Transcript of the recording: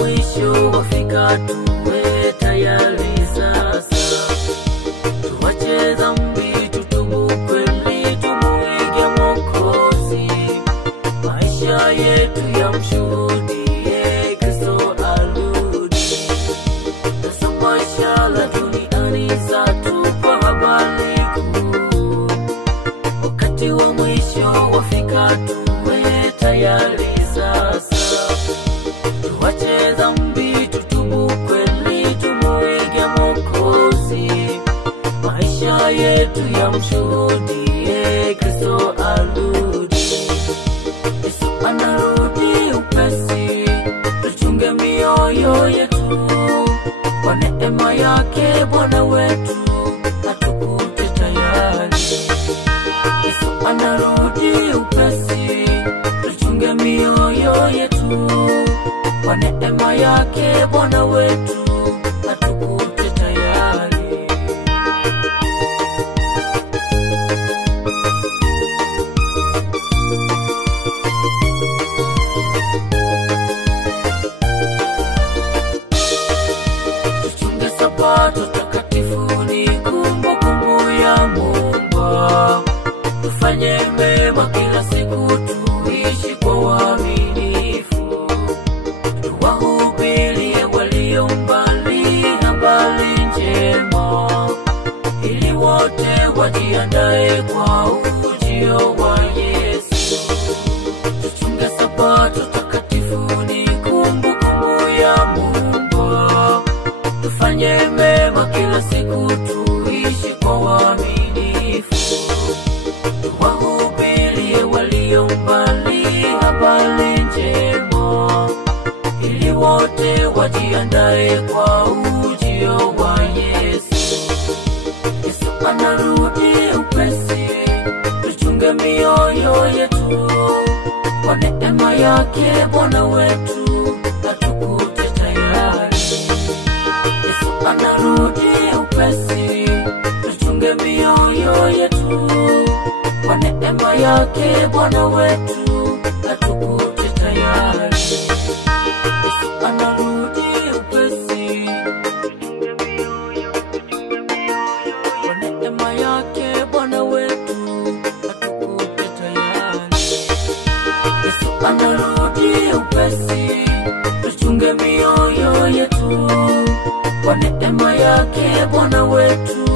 mwisho wafika, tuwe tayari sasa. Tuache dhambi, tutubu kweli, tumuige Mwokozi. Maisha yetu yamshuhudie Kristo arudi. Tazama shala duniani zatupa habari kuu. Wakati wa mwisho wafika, tuwe tayari sasa. Tuache dhambi, tutubu kweli, tumuige Mwokozi. Maisha yetu yamshuhudie Kristo arudi. Yesu anarudi upesi, tuchunge mioyo yetu. Kwa neema yake Bwana wetu atukute tayari. Yesu anarudi upesi, tuchunge mioyo yetu. Kwa neema yake Bwana wetu atukute tayari. Tuchunge Sabato takatifu, ni kumbukumbu ya Muumba. Tufanye mema kila siku, tuishi kwa uaminifu. Tuwahubirie walio mbali habari njema, ili wote wajiandae kwa ujio wa Yesu. Tuchunge Sabato takatifu, ni kumbukumbu ya Muumba. Tufanye mema kila siku, tuishi kwa uaminifu. Tuwahubirie walio mbali habari njema, ili wote wajiandae kwa ujio wa Yesu. Yesu anarudi upesi, tuchunge mioyo yetu. Kwa neema yake Bwana wetu atukute tayari. Yesu anarudi upesi, tuchunge mioyo yetu. Kwa neema yake Bwana wetu atukute tayari. Yesu anarudi upesi, kwa neema yake Bwana wetu atukute tayari. Yesu anarudi upesi, tuchunge mioyo yetu. Kwa neema yake Bwana wetu